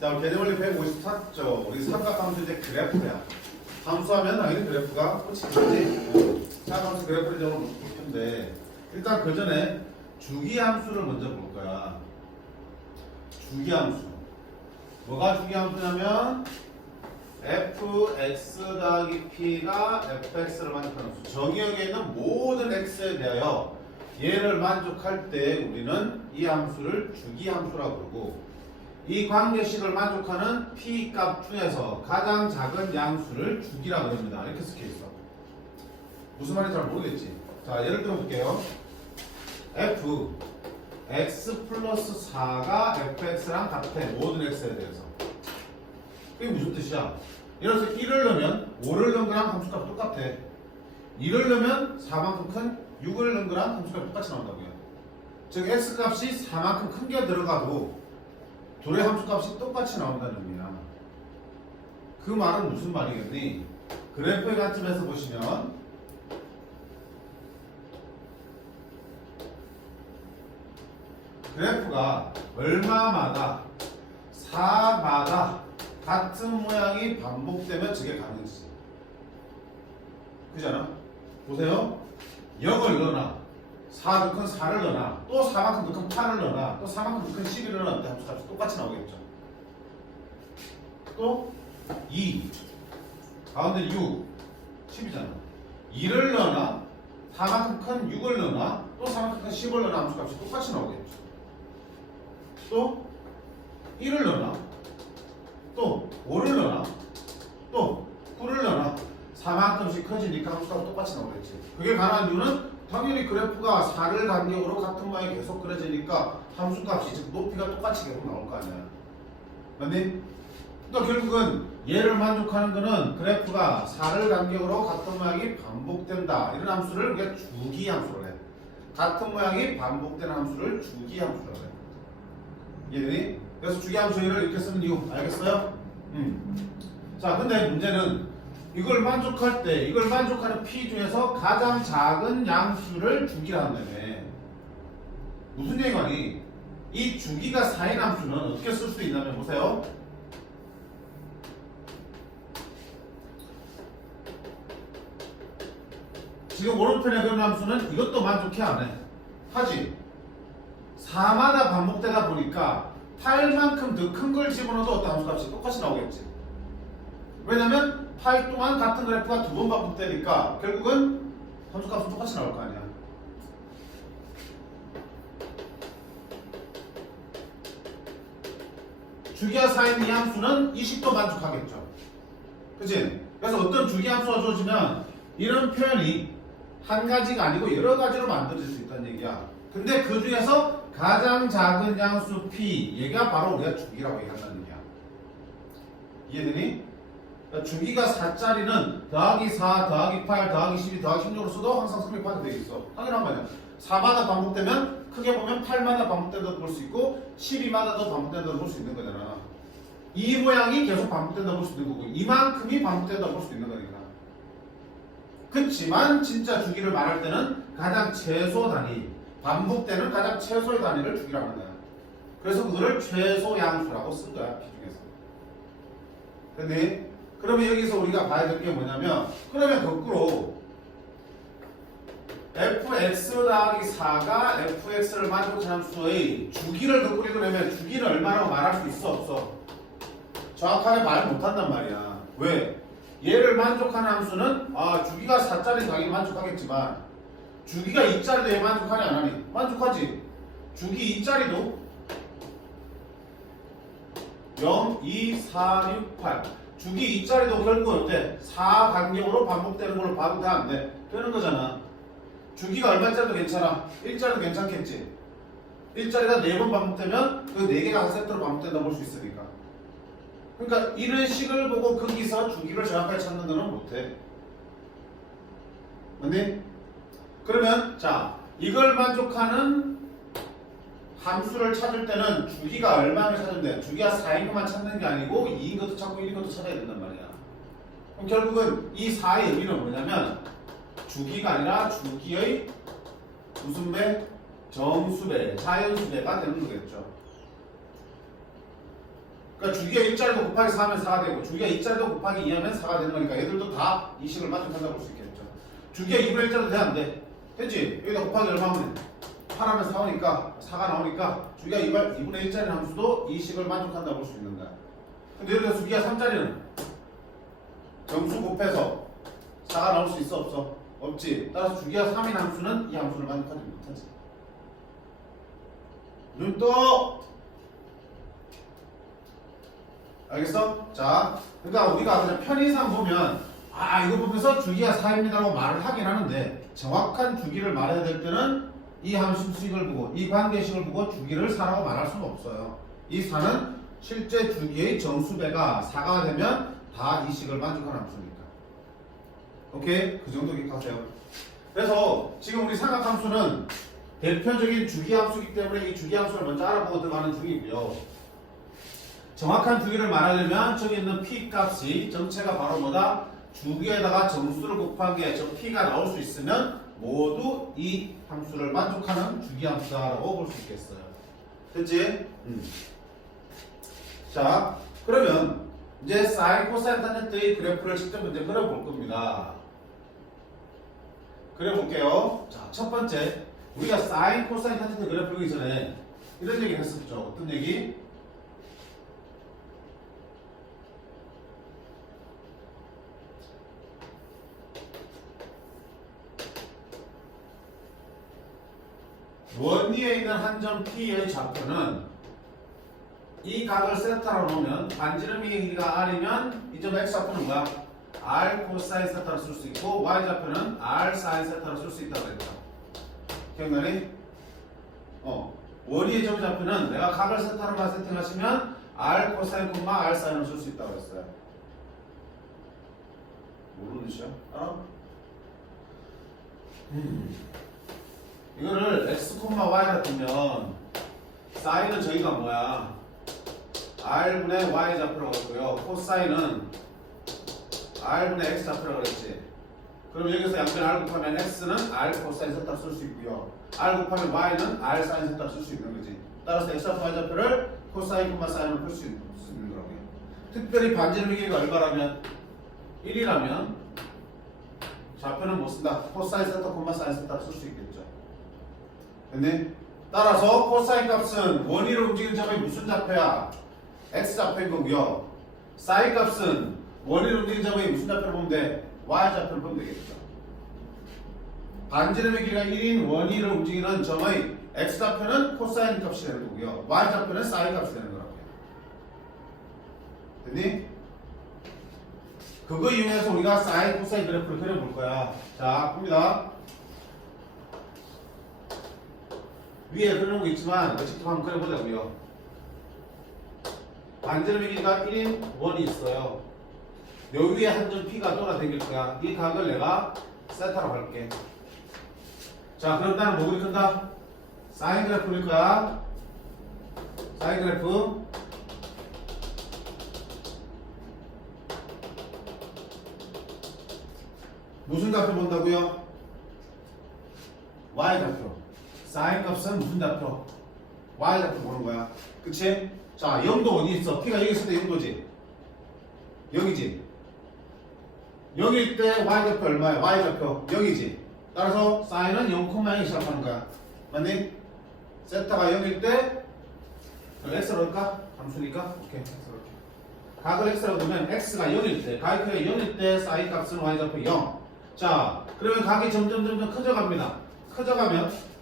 자, 개념원리 154쪽. 우리 삼각함수 이제 그래프야. 함수하면 당연히 그래프가 꽂히겠지. 자, 함수 그래프를 좀 볼 텐데, 일단 그 전에 주기함수를 먼저 볼 거야. 주기함수. 뭐가 주기함수냐면 fx 더하기 p가 fx를 만족하는 수. 정의역에 있는 모든 x에 대하여 얘를 만족할 때 우리는 이 함수를 주기함수라고 부르고, 이 관계식을 만족하는 p 값 중에서 가장 작은 양수를 주기라고 합니다. 이렇게 적혀 있어. 무슨 말인지 잘 모르겠지. 자, 예를 들어 볼게요. f x 플러스 4가 fx랑 같아. 모든 x에 대해서. 그게 무슨 뜻이야? 예를 들어서 1을 넣으면 5를 넣은 거랑 함수값 똑같아. 2를 넣으면 4만큼 큰 6을 넣은 거랑 함수값 똑같이 나온다고요. 즉 x값이 4만큼 큰 게 들어가도 둘의 함수값이 똑같이 나온다는 의미야. 그 말은 무슨 말이겠니? 그래프의 관점에서 보시면 그래프가 얼마마다 4마다 같은 모양이 반복되면 저게 가능이지. 그잖아? 보세요. 0을 넣어놔. 4더 큰 4를 넣어놔. 또 4만큼 더 큰 8을 넣어놔. 또 4만큼 더 큰 11을 넣어놔. 함수값이 똑같이 나오겠죠. 또 2 가운데 6 10이잖아. 2를 넣어놔. 4만큼 큰 6을 넣어놔. 또 4만큼 큰 10을 넣어놔. 함수값이 똑같이 나오겠죠. 또 1을 넣어놔. 또 5를 넣어놔. 또 9를 넣어놔. 4만큼씩 커지니까 함수값이 똑같이 나오겠지. 그게 가능한 이유는 당연히 그래프가 4를 간격으로 같은 모양이 계속 그려지니까 함수값이 즉 높이가 똑같이 계속 나올 거 아니야. 맞니? 그러니까 결국은 얘를 만족하는 거는 그래프가 4를 간격으로 같은 모양이 반복된다. 이런 함수를 우리가 주기함수로 해. 같은 모양이 반복되는 함수를 주기함수로 해. 이해되니? 그래서 주기함수를 이렇게 쓰는 이유 알겠어요? 자, 근데 문제는 이걸 만족할 때, 이걸 만족하는 p 중에서 가장 작은 양수를 주기라는 거네. 무슨 얘기가니? 이 주기가 4인 함수는 어떻게 쓸 수 있냐면 보세요. 지금 오른편에 그런 함수는 이것도 만족해 안 해? 하지? 4마다 반복되다 보니까 8만큼 더 큰 걸 집어넣어도 어떤 함수값이 똑같이 나오겠지. 왜냐면 8 동안 같은 그래프가 두 번 반복되니까 결국은 함수값은 똑같이 나올 거 아니야. 주기와 4인 이 함수는 20도 만족하겠죠. 그치? 그래서 어떤 주기함수가 주어지면 이런 표현이 한 가지가 아니고 여러 가지로 만들어질 수 있다는 얘기야. 근데 그 중에서 가장 작은 양수 p 얘가 바로 우리가 주기라고 얘기한다는 얘기야. 이해되니? 그러니까 주기가 4짜리는 더하기 4, 더하기 8, 더하기 12, 더하기 16으로 써도 항상 성립하게 되어 있어. 당연한 말이야. 4마다 반복되면 크게 보면 8마다 반복된다고 볼 수 있고 12마다도 반복된다고 볼 수 있는 거잖아. 이 모양이 계속 반복된다고 볼 수 있는 거고 이만큼이 반복된다고 볼 수 있는 거니까. 그렇지만 진짜 주기를 말할 때는 가장 최소 단위, 반복되는 가장 최소의 단위를 주기라고 하는 거야. 그래서 그거를 최소 양수라고 쓴 거야, 피 중에서. 근데 그러면 여기서 우리가 봐야 될 게 뭐냐면, 그러면 거꾸로 fx 더하기 4가 fx를 만족하는 함수의 주기를 거꾸로 읽으려면 주기는 얼마라고 말할 수 있어, 없어? 정확하게 말 못한단 말이야. 왜? 얘를 만족하는 함수는 주기가 4짜리 당연히 만족하겠지만 주기가 2짜리도 얘 만족하니 안 하니? 만족하지. 주기 2짜리도 0, 2, 4, 6, 8 주기 2짜리도 결국은 어때? 4 간격으로 반복되는 걸로 봐도 돼? 안 돼? 되는 거잖아. 주기가 얼마짜리도 괜찮아. 1짜리도 괜찮겠지. 1짜리가 4번 반복되면 그 4개가 한 세트로 반복된다고 볼 수 있으니까. 그러니까 이런 식을 보고 거기서 주기를 정확하게 찾는 거는 못해. 맞니? 그러면 자, 이걸 만족하는 함수를 찾을 때는 주기가 얼마를 찾으면 돼? 주기가 4인 것만 찾는 게 아니고 2인 것도 찾고 1인 것도 찾아야 된단 말이야. 그럼 결국은 이 4의 의미는 뭐냐면 주기가 아니라 주기의 무슨 배? 정수배, 자연수배가 되는 거겠죠. 그러니까 주기가 1자리도 곱하기 4하면 4가 되고 주기가 2자리도 곱하기 2하면 4가 되는 거니까 얘들도 다 이 식을 만족한다고 볼 수 있겠죠. 주기가 2분의 1자리도 돼 안 돼? 됐지? 여기다 곱하기 얼마 하면 돼? 8하면 4오니까 4가 나오니까 주기가 2분의 1짜리 함수도 이 식을 만족한다고 볼 수 있는 거야. 근데 예를 들어 주기가 3짜리는 정수 곱해서 4가 나올 수 있어 없어? 없지. 따라서 주기가 3인 함수는 이 함수를 만족하지 못하지. 눈 떠! 알겠어? 자, 그러니까 우리가 그냥 편의상 보면 이거 보면서 주기가 4입니다라고 말을 하긴 하는데 정확한 주기를 말해야 될 때는 이 함수식을 보고 이 관계식을 보고 주기를 4라고 말할 수는 없어요. 이 4는 실제 주기의 정수배가 4가 되면 다 이 식을 만족하는 함수니까. 오케이? 그 정도 기억하세요. 그래서 지금 우리 삼각함수는 대표적인 주기 함수이기 때문에 이 주기 함수를 먼저 알아보고 들어가는 중이고요. 정확한 주기를 말하려면 저기 있는 p 값이 정체가 바로 뭐다? 주기에다가 정수를 곱한 게 저 p가 나올 수 있으면 모두 이 함수를 만족하는 주기 함수다라고 볼 수 있겠어요. 됐지? 자, 그러면 이제 사인, 코사인, 탄젠트의 그래프를 직접 먼저 그려볼 겁니다. 그려볼게요. 자, 첫 번째 우리가 사인, 코사인, 탄젠트 그래프 그리기 전에 이런 얘기 했었죠. 어떤 얘기? 원위에 있는 한 점 P의 좌표는 이 각을 세타로 놓으면 반지름의 길이가 R이면 이 점 X 좌표는 뭐야? R 코사인 세타로 쓸 수 있고 Y 좌표는 R 사인 세타로 쓸 수 있다고 했다. 기억나니? 원위의 점 좌표는 내가 각을 세타로만 세팅하시면 R 코사인 콤마 R 사인으로 쓸 수 있다고 했어요. 모르는 짓이야? 알아? 이거를 x, y라 두면 사인은 저희가 뭐야? r분의 y 좌표라고 했고요. 코사인은 r분의 x 좌표라고 그랬지. 그럼 여기서 양변 r 곱하면 x는 r 코사인 세타 쓸 수 있고요. r 곱하면 y는 r 사인 세타 쓸 수 있는 거지. 따라서 x 좌표, y 좌표를 코사인, 사인으로 풀 수 있는 거라고요. 특별히 반지름의 길이가 얼마라면 1이라면 좌표는 못 쓴다. 코사인 세타, 사인 세타로 쓸 수 있겠죠. 됐니? 따라서 코사인 값은 원위로 움직이는 점이 무슨 좌표야? x 좌표인 거고요. 사인 값은 원위로 움직이는 점이 무슨 좌표를 보면 돼? y 좌표를 보면 되겠죠. 반지름의 길이가 1인 원위로 움직이는 점의 x 좌표는 코사인 값이 되는 거고요. y 좌표는 사인 값이 되는 거라고요. 됐니? 그거 이용해서 우리가 사인, 코사인 그래프를 그려볼 거야. 자, 봅니다. 위에 그려놓은 거 있지만 직접 한번 그려보자고요. 반지름의 길이가 1인 원이 있어요. 요 위에 한 점 P가 돌아다닐 거야. 이 각을 내가 세타로 할게. 자, 그럼 나는 뭐 그릴 건다? 사인 그래프 그릴 거야. 사인 그래프. 무슨 좌표 본다고요? Y 좌표. 사인 값은 무슨 좌표? Y 좌표 보는 거야. 그치? 자, 0도 어디 있어? P가 여기 있을 때 0도지? 0이지? 0일 때 Y 좌표 얼마야? Y 좌표 0이지? 따라서 사인은 0,0이 시작하는 거야. 맞니? 세타가 0일 때 X로 할까? 함수니까? 오케이. X로 할게. 각을 X라고 두면 X가 0일 때, 가이크가 0일 때 사인 값은 Y 좌표 0. 자, 그러면 각이 점점 커져갑니다.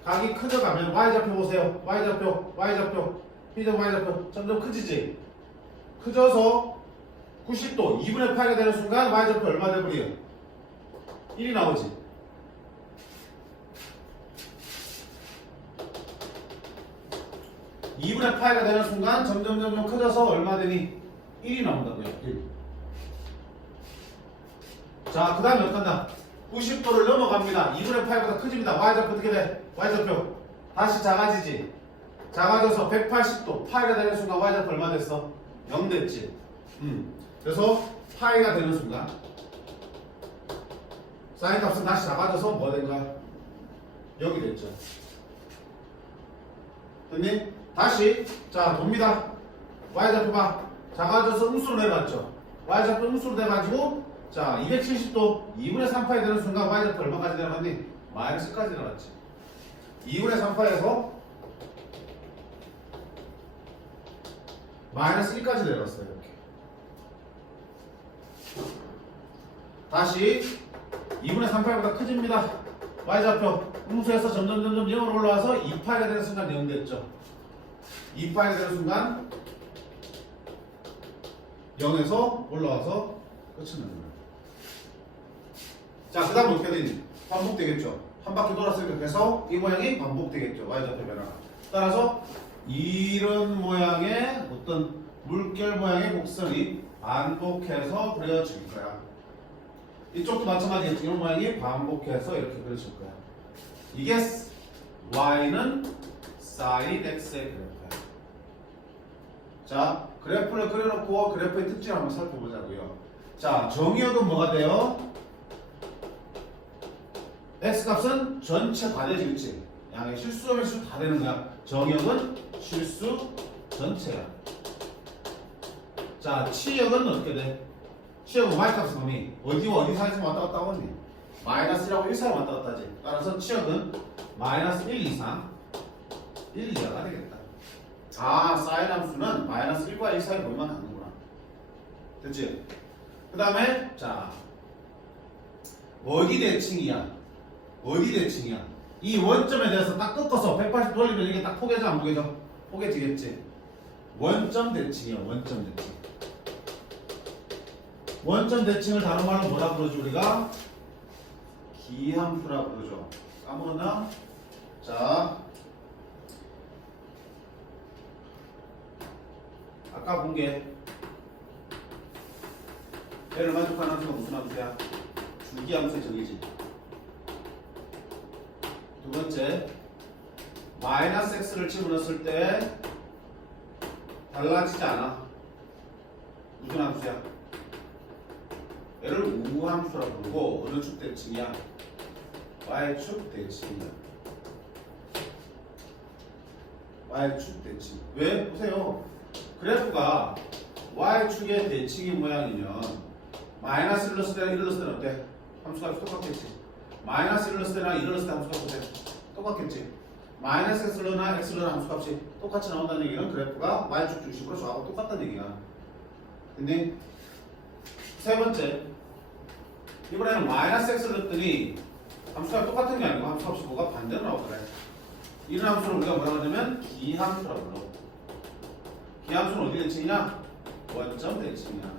각이 커져가면 Y좌표 보세요. Y좌표, P점 Y좌표 점점 커지지. 커져서 90도 2분의 8이 되는 순간 Y좌표 얼마 돼버려? 1이 나오지. (2분의 8가) 되는 순간 점점 커져서 얼마 되니? 1이 나온다고요. 1. 자, 그 다음에 어떡한다? 90도를 넘어갑니다. 2분의 8보다 커집니다. Y좌표 어떻게 돼? Y좌표 다시 작아지지. 작아져서 180도 파이가 되는 순간 Y좌표 얼마 됐어? 0 됐지. 그래서 파이가 되는 순간 사인 값은 다시 작아져서 뭐 된 거야? 여기 됐죠. 됐니? 다시 자 돕니다. Y좌표 봐. 작아져서 음수로 내려갔죠. y좌표 음수로 돼가지고 자 270도 2분의 3파이 되는 순간 y좌표 얼마까지 내려갔니? 마이너스 1까지 내려갔지. 2분의 3파에서 마이너스 1까지 내려갔어요. 이렇게. 다시 2분의 3파이보다 커집니다. y좌표 음수에서 점점 0으로 올라와서 2파이가 되는 순간 0 됐죠. 2파이가 되는 순간 0에서 올라와서 끝이 나는 거예요. 자, 그 다음 어떻게 되니? 반복되겠죠. 한 바퀴 돌았으니까 계속 이 모양이 반복되겠죠. y좌표 변화가. 따라서 이런 모양의 어떤 물결 모양의 곡선이 반복해서 그려질 거야. 이쪽도 마찬가지겠지. 이런 모양이 반복해서 이렇게 그려질 거야. 이게 y는 sin x의 그래프야. 자, 그래프를 그려놓고 그래프의 특징을 한번 살펴보자고요. 자, 정의역은 뭐가 돼요? x값은 전체 다 되지, 그치? 양의 실수, 밀수 다 되는 거야. 정의역은 실수 전체야. 자, 치역은 어떻게 돼? 치역은 y값은 뭐니? 어디와 어디 사이에서 왔다 갔다 하겠니? 마이너스 1하고 1 사이 왔다 갔다 하지. 따라서 치역은 마이너스 1 이상 1 이하가 되겠다. 아, 사인 함수는 마이너스 1과 1 사이 보면 하는구나. 됐지? 그 다음에 자 어디 대칭이야? 어디 대칭이야? 이 원점에 대해서 딱 꺾어서 180 돌리면 이게 딱 포개져 안 포개져? 포개지겠지? 원점 대칭이야. 원점 대칭. 원점 대칭을 다른 말로 뭐라 부르지 우리가? 기함수라 부르죠. 까먹었나? 자, 아까 본 게 얘를 만족하는 함수가 무슨 함수야? 주기함수의 정의지. 두 번째, 마이너스 x를 집어넣었을 때 달라지지 않아. 무슨 함수야? 얘를 우함수라고 부르고 어느 축 대칭이야? y축 대칭이야. y축 대칭. 왜? 보세요. 그래프가 y축의 대칭인 모양이면 마이너스 1을 넣었을 때랑 1을 넣었을 때는 어때? 함수값이 똑같겠지. 마이너스 1을 넣었을 때랑 1을 넣었을 때 함수값이 어때? 똑같겠지. 마이너스 x를 넣으나 x를 넣으나 함수값이 똑같이 나온다는 얘기는 그래프가 y축 중심으로 저하고 똑같다는 얘기야. 근데 세 번째, 이번에는 마이너스 x를 넣었더니 함수가 똑같은 게 아니고 함수값이 뭐가 반대로 나오더래. 이런 함수를 우리가 뭐라고 하냐면 기함수라고 불러. 기함수는 어디 대칭이냐? 원점 대칭이야.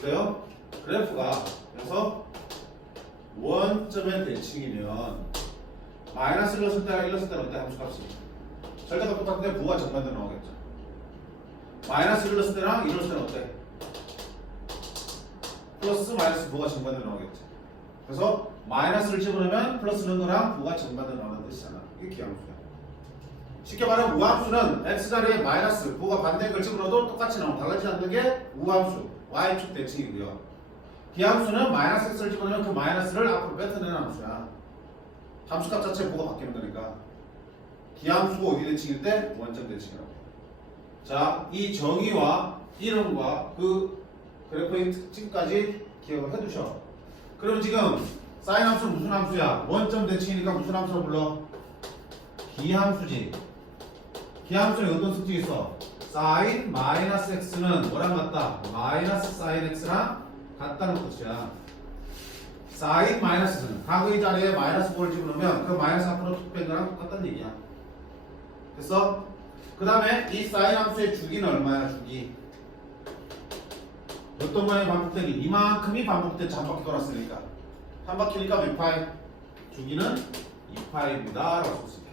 그래요? 그래프가 그래서 원점의 대칭이면 마이너스를 넣었을 때랑 1 넣었을 때는 어때? 함수값이 절대가 똑같은데 부가 정반대로 나오겠죠. 마이너스 1 넣었을 때랑 1 넣었을 때는 어때? 플러스 마이너스 부가 정반대로 나오겠지. 그래서 마이너스를 집어넣으면 플러스 넣은 거랑 부가 정반대로 나오는 뜻이잖아. 이게 기함수야. 쉽게 말하면 우함수는 x자리에 마이너스 부가 반대인 걸 집어넣어도 똑같이 나오고 달라지지 않는 게 우함수 y축 대칭이고요. 기함수는 마이너스 x를 집어넣으면 그 마이너스를 앞으로 뱉어내는 함수야. 함수값 자체 부가 바뀌는 거니까. 기함수가 어디 대칭일 때? 원점 대칭이라고. 자, 이 정의와 이름과 그 그래프의 특징까지 기억을 해두셔. 그럼 지금 사인 함수는 무슨 함수야? 원점 대칭이니까 무슨 함수로 불러? 기함수지. 기함수는 어떤 특징이 있어? 사인 마이너스 x는 뭐랑 같다? 마이너스 사인 x랑 같다는 뜻이야. 사인 마이너스는 각의 자리에 마이너스 5를 집어넣으면 그 마이너스 앞으로 툭 뺀 거랑 똑같다는 얘기야. 됐어? 그 다음에 이 사인 함수의 주기는 얼마야? 주기. 어떤 모양이 반복되니? 이만큼이 반복됐지. 한 바퀴 돌았으니까. 한 바퀴니까 몇 파이? 주기는 2파이입니다 라고 쓸 수 있겠죠.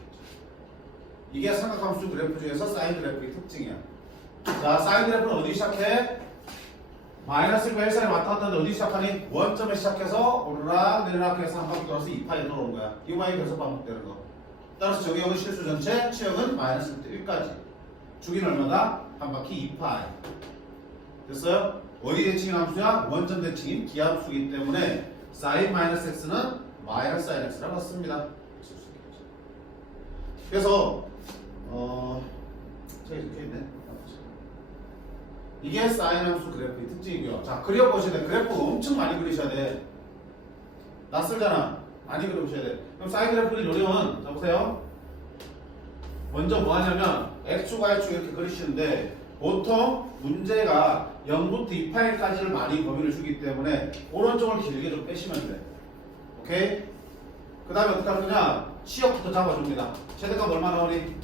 이게 삼각함수 그래프 중에서 사인 그래프의 특징이야. 자, 사인 그래프는 어디 시작해? 마이너스 1과 1 사이 왔다 갔다 하는데 어디 시작하니? 원점에 시작해서 오르락 내리락 해서 한 바퀴 돌아서 2파이로 돌아오는 거야. 이 모양이 계속 반복되는 거. 따라서 정의역은 실수 전체, 치역은 마이너스 1까지. 주기는 얼마다? 한 바퀴 2파이. 됐어요? 어디 대칭인 함수야? 원점 대칭인 기함수이기 때문에 사인 마이너스 x는 마이너스 사인 x라고 씁니다. 그래서 저기 적혀있네. 이게 사인 함수 그래프의 특징이고요. 자, 그려보셔야 돼. 그래프 엄청 많이 그리셔야 돼. 낯설잖아. 많이 그려보셔야 돼. 그럼 사인 그래프를 요령은, 자, 보세요. 먼저 뭐 하냐면, X축, Y축 이렇게 그리시는데, 보통 문제가 0부터 2파일까지를 많이 범위를 주기 때문에, 오른쪽을 길게 좀 빼시면 돼. 오케이? 그 다음에 어떻게 할 거냐? 시역부터 잡아줍니다. 최대값 얼마 나오니?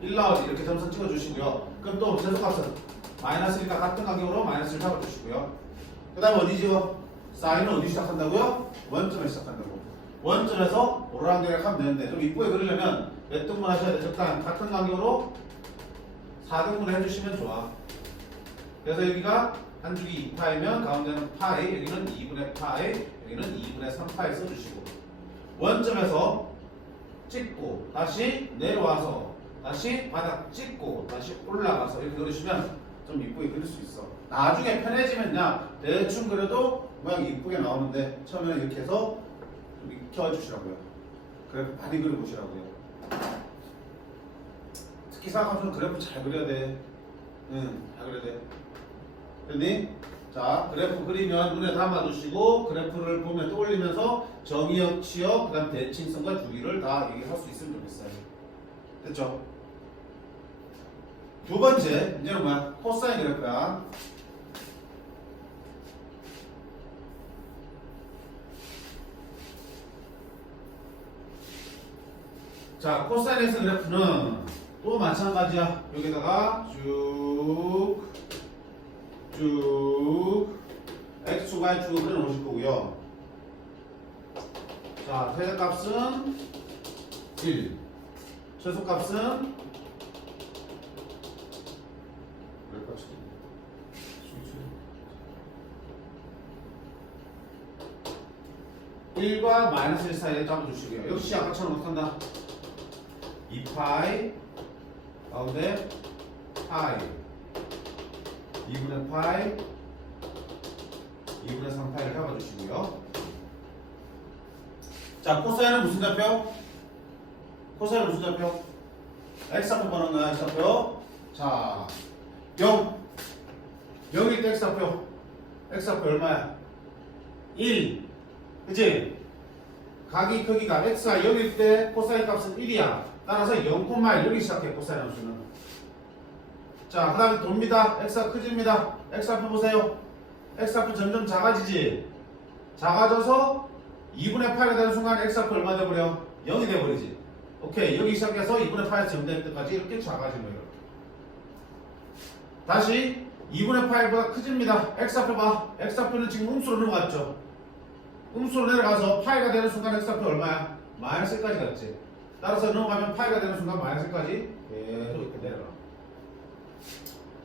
1 나오지. 이렇게 점수 찍어주시고요. 그럼 또 최소값은 마이너스니까 같은 간격으로 마이너스를 잡아주시고요. 그 다음에 어디 지워? 사인은 어디 시작한다고요? 원점에 시작한다고. 원점에서 오르락내리락 하면 되는데 좀 이쁘게 그리려면 몇 등분 하셔야 돼? 적당 같은 간격으로 4등분 해주시면 좋아. 그래서 여기가 한 줄이 2파이면 가운데는 파이, 여기는 2분의 파이, 여기는 2분의 3파이 써주시고 원점에서 찍고 다시 내려와서 다시 바닥 찍고 다시 올라가서 이렇게 그리시면 좀 이쁘게 그릴 수 있어. 나중에 편해지면야 대충 그려도 모양이 이쁘게 나오는데 처음에는 이렇게 해서 좀 익혀주시라고요. 그래프 많이 그려보시라고요. 특히 사각함수는 그래프 잘 그려야 돼. 잘 그려야 돼. 됐니? 자, 그래프 그리면 눈에 담아두시고 그래프를 보면 떠올리면서 정의역, 치역, 그 다음 대칭성과 주기를 다 얘기할 수 있으면 좋겠어요. 됐죠? 두 번째 문제는 뭐야? 코사인 그래프야. 자, 코사인 X 그래프는 또 마찬가지야. 여기다가 쭉 X축, Y축을 그려놓으실 거고요. 자, 최대값은 1, 최소값은 몇 가지? 1과 마이너스 1 사이에 잡아주시고요. 역시 아까처럼 어떻게 한다? 2파이 가운데 파이 2분의 파이 2분의 3파이를 잡아주시고요. 자, 코사인은 무슨 좌표? 코사인은 무슨 좌표? X좌표 보는 거야, X좌표. 자, 0일 때 X좌표. X좌표 얼마야? 1. 그치? 각이 크기가 X가 0일 때 코사인 값은 1이야. 따라서 0,1 여기 시작해, 코사인 함수는. 자, 그 다음에 돕니다. X가 커집니다. X좌표 보세요. X좌표 점점 작아지지? 작아져서 2분의 8이 되는 순간 X좌표 얼마 돼버려? 0이 돼버리지. 오케이. 여기 시작해서 2분의 8에서 0 될 때까지 이렇게 작아지는 거예요. 다시 2분의 8보다 커집니다. X좌표 봐. X좌표는 지금 음수로 넘어갔죠. 음수로 내려가서 파이가 되는 순간 X좌표 얼마야? 마이너스 1까지 갔지. 따라서 넘어가면 파이가 되는 순간 마이너스 1까지 계속 이렇게 내려가.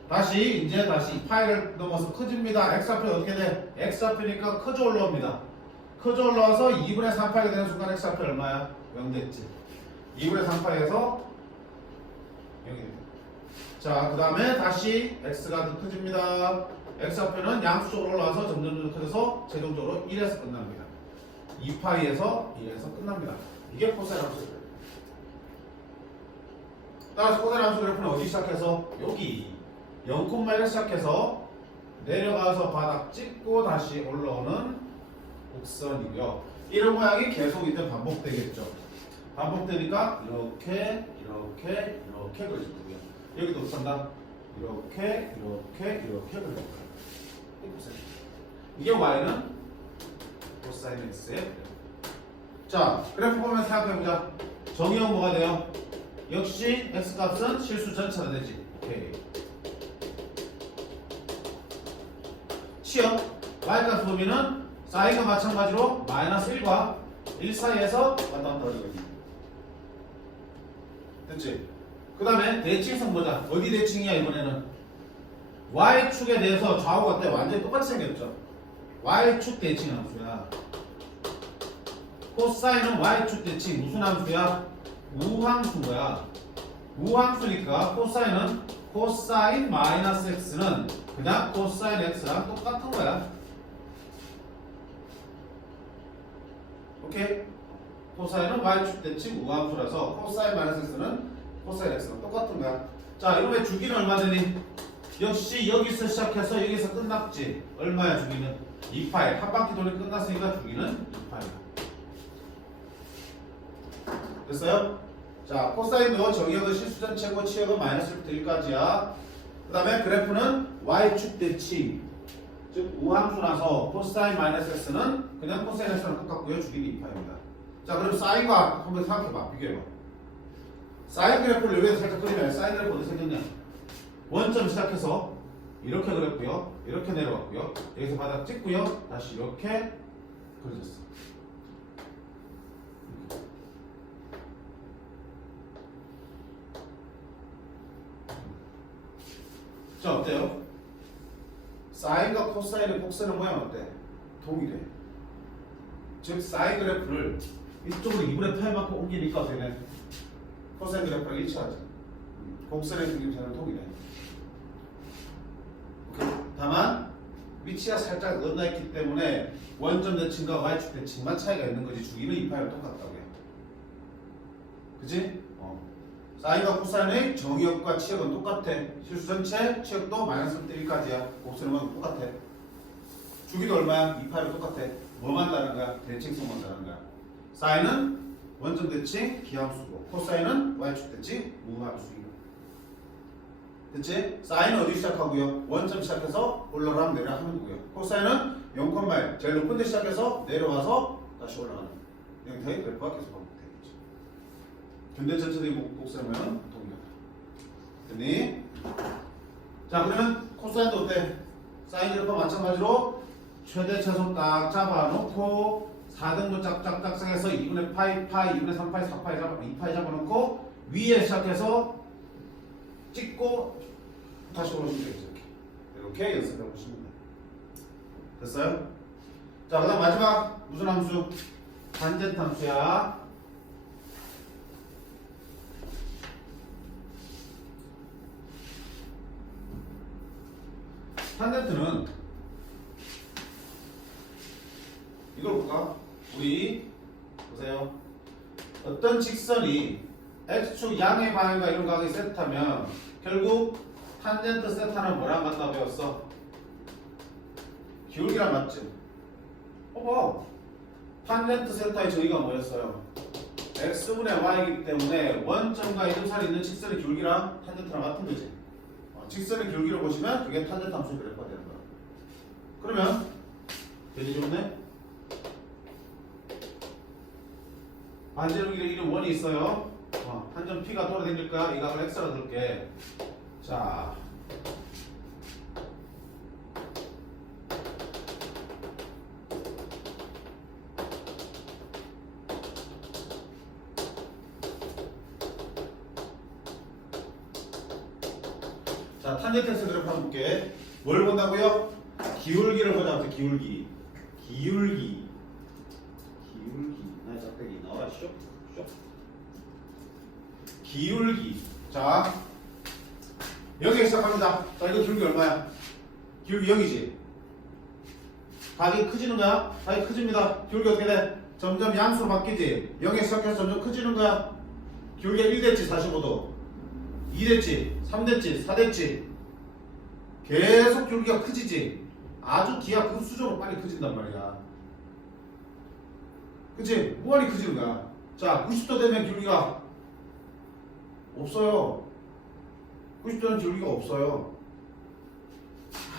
다시 파이를 넘어서 커집니다. X좌표 어떻게 돼? X좌표니까 커져 올라옵니다. 커져 올라와서 2분의 3파이가 되는 순간 X좌표 얼마야? 0 됐지. 2분의 3파이에서 0이 됩니다. 자, 그 다음에 다시 X가 더 커집니다. X좌표는 양수적으로 올라와서 점점 커져서 최종적으로 1에서 끝납니다. 2파이에서 1에서 끝납니다. 이게 코사인 함수 그래프. 따라서 코사인 함수 그래프는 어디 시작해서? 여기 0,1에 시작해서 내려가서 바닥 찍고 다시 올라오는 곡선이고요. 이런 모양이 계속 이제 반복되겠죠. 반복되니까 이렇게 그려질 거고요. 여기도 어떤다? 이렇게 그려질 거예요. 이게 Y는 코사인 X의 그래프. 자, 그래프 보면 생각해보자. 정의형 뭐가 돼요? 역시 X값은 실수 전체가 되지. 오케이. 치역 Y값 범위는 사인과 마찬가지로 마이너스 1과 1 사이에서 왔다 갔다 하거든요. 됐지? 그 다음에 대칭성 보자. 어디 대칭이야 이번에는? Y축에 대해서 좌우가 어때? 완전히 똑같이 생겼죠? Y축 대칭 함수야. 코사인은 Y축 대칭 무슨 함수야? 우함수인 거야. 우함수니까 코사인은 코사인 마이너스 X는 그냥 코사인 X랑 똑같은 거야. 오케이? 코사인은 Y축 대칭 우함수라서 코사인 마이너스 X는 코사인 X랑 똑같은 거야. 자, 이놈의 주기는 얼마 되니? 역시 여기서 시작해서 여기서 끝났지. 얼마야 주기는? 2파이. 한 바퀴 돌이 끝났으니까 주기는 2파이. 됐어요? 자, 코사인도 정의역은 실수전 최고, 치역은 마이너스 1까지야. 그 다음에 그래프는 y축 대칭, 즉 우함수라서 코사인 마이너스 s는 그냥 코사인 s랑 똑같고요. 주기는 2파입니다. 자, 그럼 사인과 한번 생각해봐. 비교해봐. 사인 그래프를 여기서 살짝 그리면 사인 그래프 어디 생겼냐? 원점 시작해서 이렇게 그렸고요. 이렇게 내려왔고요. 여기서 바닥 찍고요. 다시 이렇게 그려졌어. 자, 어때요? 사인과 코사인의 곡선의 모양 어때? 동일해. 즉 사인 그래프를 이쪽으로 2분의 8만큼 옮기니까 어떻게 돼? 코사인 그래프랑 일치하지. 곡선의 생김새는 동일해. 다만 위치가 살짝 엇나있기 때문에 원점 대칭과 y축 대칭만 차이가 있는 거지 주기는 2파이랑 똑같다고요. 그치? 사인과 코사인의 정의역과 치역은 똑같아. 실수 전체 치역도 마이너스 1까지야. 곡선은 똑같아. 주기도 얼마야? 2파이랑 똑같아. 뭐만 다른 거야? 대칭성만 다른 거야. 사인은 원점 대칭 기함수고 코사인은 y축 대칭 무함수이고. 됐지? 사인은 어디 시작하고요? 원점 시작해서 올라가면 내려가는 거고요. 코사인은 0,1 제일 높은 데 시작해서 내려와서 다시 올라가는 거예요. 그냥 그래프가 계속 반복되는 거죠. 근대 전체적인 곡선은 동일하다. 됐니? 자, 그러면 코사인도 어때? 사인 그래프와 마찬가지로 최대 최소 딱 잡아놓고 4등분 짝짝짝 해서 2분의 파이, 2분의 3파이, 4파이 2파이 잡아놓고 위에 시작해서 찍고 다시 오시면 되겠죠. 이렇게 연습해 보시면 돼요. 됐어요? 자, 그 다음 마지막 무슨 함수? 탄젠트 함수야. 탄젠트는 이걸 볼까? 우리 보세요. 어떤 직선이 x축 양의 방향과 이런 각이 세타면 결국 탄젠트 세타는 뭐랑 같다 배웠어? 기울기랑 맞지? 봐. 탄젠트 세타의 정의가 뭐였어요? x분의 y이기 때문에 원점과 이등살이 있는 직선의 기울기랑 탄젠트랑 같은 거지. 직선의 기울기를 보시면 그게 탄젠트 함수의 그래프가 되는 거야. 그러면 되지 좋네? 반지름 길이는 원이 있어요. 한 점 P가 돌아다닐 거야. 이 각을 X로 둘게. 자. 자, 탄젠트 그래프 한번 볼게. 뭘 본다고요? 기울기를 보자. 기울기. 기울기. 나 작대기 나와라. 쇽. 기울기. 자, 여기 시작합니다. 자, 이거 기울기 얼마야? 기울기 0이지. 각이 커지는 거야? 각이 커집니다. 기울기 어떻게 돼? 점점 양수로 바뀌지. 0에 시작해서 점점 커지는 거야. 기울기가 1 됐지. 45도. 2 됐지. 3 됐지. 4 됐지. 계속 기울기가 커지지. 아주 기하급수적으로 빨리 커진단 말이야. 그치? 무한히 커지는 거야. 자, 90도 되면 기울기가 없어요. 90도는 기울기가 없어요.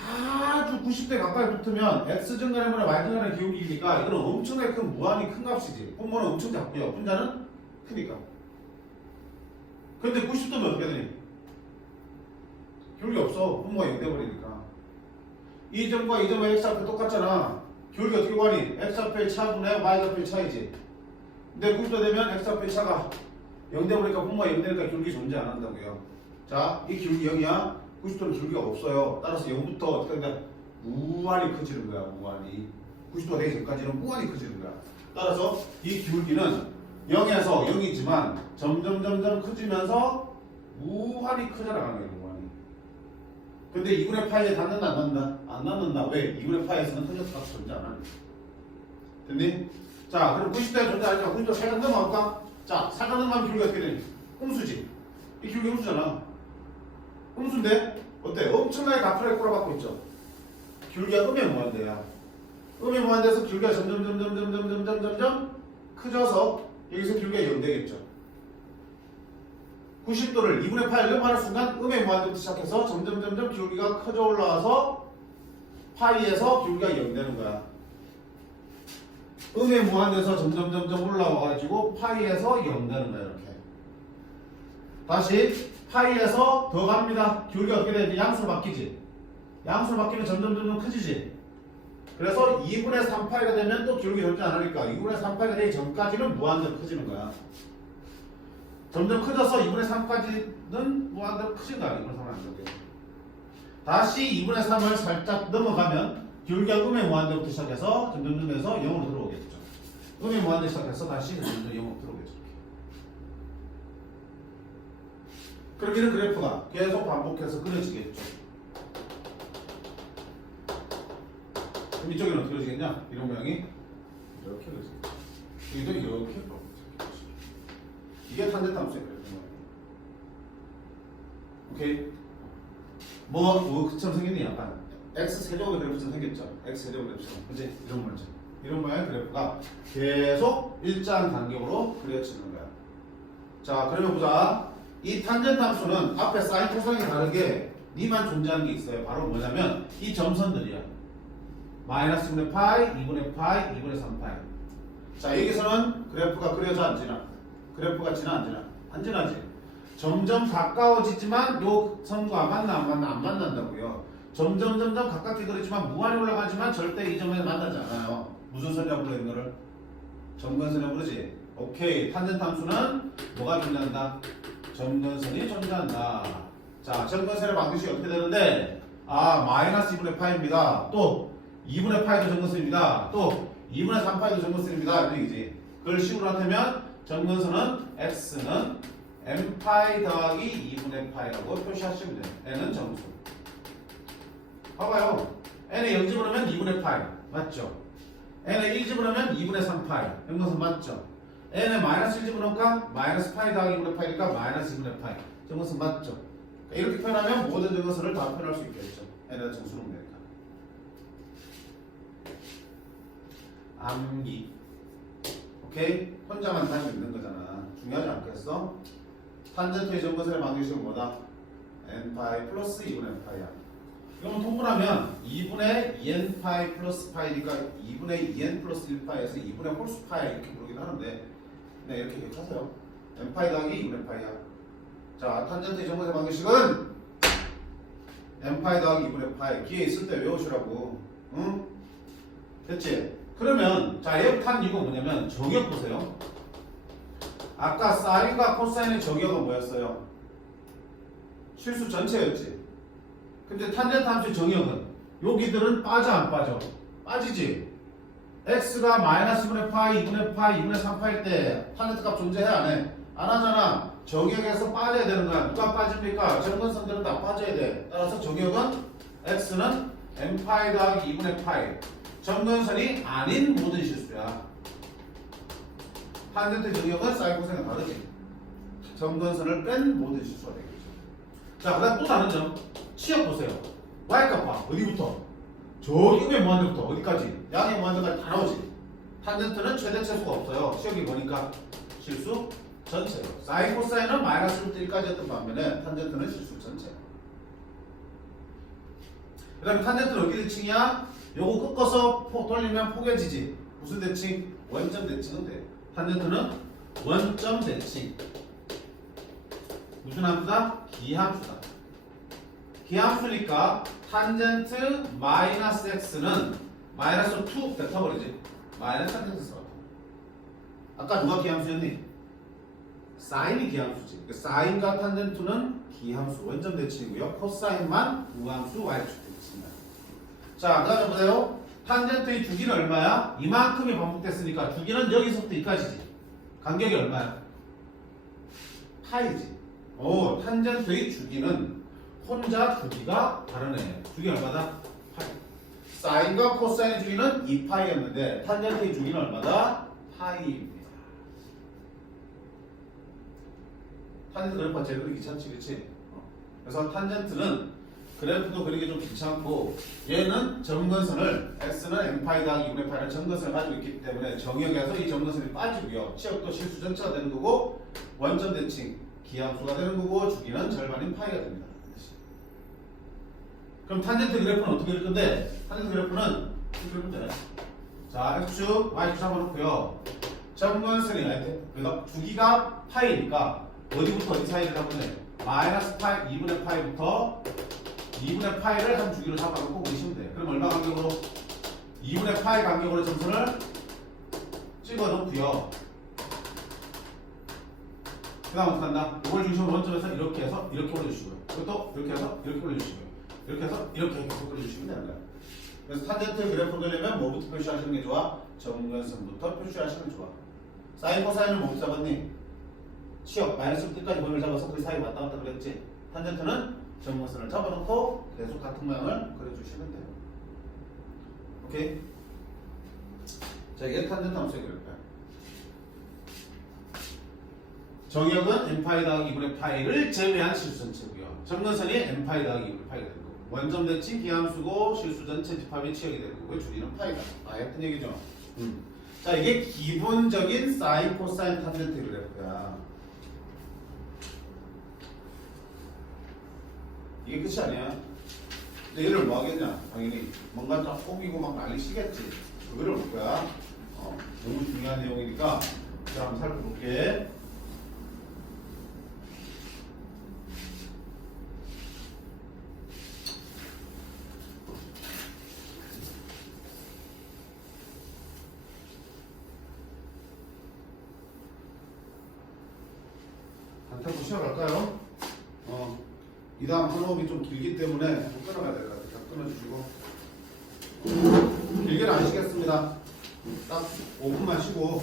아주 90대 가까이 붙으면 x 증가량분의 y 증가량의 기울기니까 이거는 엄청나게 큰 무한히 큰 값이지. 분모는 엄청 작고요. 분자는 크니까. 근데 90도면 어떻게 되니? 기울기 없어. 분모가 0 돼버리니까. 이 점과 이 점의 x 앞에 똑같잖아. 기울기 어떻게 구하니? x 앞의 차분의 y 앞의 차이지. 근데 90도 되면 x 앞의 차가 0 돼버리니까 분모가 0 되니까 기울기 존재 안 한다고요. 자, 이 기울기 0이야. 90도는 기울기가 없어요. 따라서 0부터 어떻게 된다? 무한히 커지는 거야. 무한히. 90도 되기 전까지는 무한히 커지는 거야. 따라서 이 기울기는 0에서 0이지만 점점 커지면서 무한히 커져나가는 거야. 무한히. 근데 2분의 파이에 닿는다 안 닿는다? 안 닿는다. 왜? 2분의 파이에서는 탄젠트 값이 존재 안 하니까. 됐니? 자, 그럼 90도에 존재하니까 90도 살짝 넘어갈까? 자, 살짝 넘어가면 기울기가 어떻게 되니? 홈수지. 이 기울기 홈수잖아. 음수인데 어때? 엄청나게 가프라에 꼬라박고 있죠. 기울기가 음의 무한대야. 음의 무한대에서 기울기가 점점 커져서 여기서 기울기가 0 되겠죠. 90도를 2분의 8을 하는 순간 음의 무한대부터 시작해서 점점 기울기가 커져 올라와서 파이에서 기울기가 0 되는 거야. 음의 무한대에서 점점 올라와가지고 파이에서 0 되는 거야. 이렇게. 다시 파이에서 더 갑니다. 기울기가 어떻게 되지? 양수로 바뀌지. 양수로 바뀌면 점점 커지지. 그래서 2분의 3파이가 되면 또 기울기 절대 안 하니까 2분의 3파이가 되기 전까지는 무한대로 커지는 거야. 점점 커져서 2분의 3까지는 무한대로 커진 거야. 2분의 3은 안 되게. 다시 2분의 3을 살짝 넘어가면 기울기가 음의 무한대부터 시작해서 점점 해서 0으로 들어오겠죠. 음의 무한대 시작해서 다시 점점 0으로 들어오겠죠. 그렇게는 그래프가 계속 반복해서 그려지겠죠. 그럼 이쪽에는 어떻게 그려지겠냐? 이런 모양이 이렇게 그려지겠죠. 여기도 이렇게 그려지겠죠. 이게 탄젠트 함수의 그래프 모양이에요. 오케이? 뭐 그처럼 생겼니? 약간 x 세제곱의 그래프처럼 생겼죠. x 세제곱 그래프처럼. 그치? 이런 모양이죠. 이런 모양의 그래프가 계속 일정한 간격으로 그려지는 거야. 자, 그러면 보자. 이 탄젠트 함수는 앞에 사인 코사인이 다르게 니만 존재하는 게 있어요. 바로 뭐냐면 이 점선들이야. 마이너스 2분의 파이, 2분의 파이, 2분의 3파이. 자, 여기서는 그래프가 그려져 안 지나? 그래프가 지나 안 지나? 안 지나지. 점점 가까워지지만 요 선과 만나 안 만나? 안 만난다고요. 점점 가깝게 그리지만 무한히 올라가지만 절대 이 점에서 만나지 않아요. 무슨 선이라고 부르는 거를? 점근선이라고 부르지. 오케이. 탄젠트 함수는 뭐가 존재한다? 점근선이 존재한다. 자, 점근선의 방정식이 어떻게 되는데? 마이너스 2분의 파이입니다. 또 2분의 파이도 점근선입니다. 또 2분의 3파이도 점근선입니다. 이런 얘기지. 그걸 식으로 나타내면 점근선은 x는 n파이 더하기 2분의 파이라고 표시하시면 돼요. n은 정수. 봐봐요. n에 0 집어넣으면 2분의 파이. 맞죠? n에 1 집어넣으면 2분의 3파이. 점근선 맞죠? n에 마이너스 1 집어넣을까? 마이너스 파이 더하기 2분의 파이니까 마이너스 2분의 파이. 점근선 맞죠? 이렇게 표현하면 모든 점근선을 다 표현할 수 있겠죠. n에다 정수로 되니까. 암기. 오케이? 혼자만 다니고 있는 거잖아. 중요하지 않겠어? 탄젠트의 점근선의 방정식은 뭐다? n파이 플러스 2분의 파이야. 그러면 통분하면 2분의 2n파이 플러스 파이니까 2분의 2n 플러스 1파이에서 2분의 홀수 파이 이렇게 부르긴 하는데 그냥 이렇게 기억하세요. n파이 더하기 2분의 파이야. 자, 탄젠트의 점근선의 방정식은 n파이 더하기 2분의 파이. 기회 있을 때 외우시라고. 응? 됐지? 그러면 자, F탄 이거 뭐냐면 정역 보세요. 아까 사인과 코사인의 정역은 뭐였어요? 실수 전체였지. 근데 탄젠트 함수의 정역은 여기들은 빠져 안 빠져? 빠지지. x가 마이너스 2분의 파이, 2분의 파이, 2분의 3파일 때 탄젠트 값 존재해 안 해? 안 하잖아. 정역에서 빠져야 되는 거야. 누가 빠집니까? 점근선들은 다 빠져야 돼. 따라서 정역은 x는 n파이 더하기 2분의 파이. 점근선이 아닌 모든 실수야. 탄젠트 정역은 사인 코사인과 다르지. 점근선을 뺀 모든 실수가 되겠죠. 자, 그 다음 또 다른 점. 치역 보세요. y값 봐. 어디부터? 저기 음의 무한대부터 어디까지? 양의 무한대까지 다 나오지. 탄젠트는 최대 최소가 없어요. 치역이 뭐니까? 실수 전체요. 사인 코사인은 마이너스 1까지였던 반면에 탄젠트는 실수 전체. 그 다음에 탄젠트는 어디 대칭이야? 요거 꺾어서 돌리면 포개지지. 무슨 대칭? 원점 대칭은 돼. 탄젠트는 원점 대칭. 무슨 함수다? 기함수다. 기함수니까 탄젠트 마이너스 x는 마이너스 2 뱉어버리지. 마이너스 탄젠트 써라. 아까 누가 기함수였니? 사인이 기함수지. 그러니까 사인과 탄젠트는 기함수 원점 대칭이고요. 코사인만 우함수 y축 대칭이야. 자, 그 다음에 보세요. 탄젠트의 주기는 얼마야? 이만큼이 반복됐으니까 주기는 여기서부터 여기까지지. 간격이 얼마야? 파이지. 탄젠트의 주기는 혼자 주기가 다르네. 주기 얼마다? 파이. 사인과 코사인의 주기는 2파이였는데 탄젠트의 주기는 얼마다? 파이입니다. 탄젠트 그래프가 제일 그리기 귀찮지, 그치? 그래서 탄젠트는 그래프도 그리기 좀 귀찮고 얘는 점근선을 x는 n파이 더하기 2분의 파이라는 점근선을 가지고 있기 때문에 정역에서 이 점근선이 빠지고요. 치역도 실수 전체가 되는 거고 원점 대칭 기함수가 되는 거고 주기는 절반인 파이가 됩니다. 그럼 탄젠트 그래프는 어떻게 그릴 건데 탄젠트 그래프는 이렇게 그리면 돼. 자 x축 y축 잡아놓고요. 점근선이 그러니까 주기가 파이니까 어디부터 어디 사이를 잡으면 마이너스 파이 2분의 파이부터 2분의 파이를 한 주기로 잡아놓고 그리시면 돼. 그럼 얼마 간격으로? 2분의 파이 간격으로 점선을 찍어놓고요. 그 다음 어떻게 한다? 이걸 중심으로 원점에서 이렇게 해서 이렇게 올려주시고요. 이것도 이렇게 해서 이렇게 올려주시고요. 이렇게 해서 이렇게 계속 올려주시면 되는 거야. 그래서 탄젠트 그래프 그리려면 뭐부터 표시하시는 게 좋아? 점근선부터 표시하시는 게 좋아. 사인 코사인을 뭐부터 잡았니? 치역 마이너스 끝까지 범위를 잡아서 그 사이 왔다 갔다 그랬지. 탄젠트는 점근선을 잡아놓고 계속 같은 모양을 그려주시면 돼요. 오케이? 자, 이게 탄젠트 함수의 그래프야. 정역은 n파이 더하기 2분의 파이를 제외한 실수 전체고요. 점근선이 n파이 더하기 2분의 파이가 되는 거고 원점 대칭 기함수고 실수 전체 집합이 치역이 되는 거고 주기는 파이다. 했던 얘기죠. 자, 이게 기본적인 사인, 코사인, 탄젠트 그래프야. 이게 끝이 아니야. 근데 얘를 뭐 하겠냐? 당연히 뭔가 좀 꼬기고 막 난리시겠지. 그거를 볼 거야. 너무 중요한 내용이니까 자, 한번 살펴볼게. 한번 시작할까요? 이 다음 한 호흡이 좀 길기 때문에 좀 끊어가야 될 것 같아요. 끊어주시고 길게는 안 쉬겠습니다. 딱 5분만 쉬고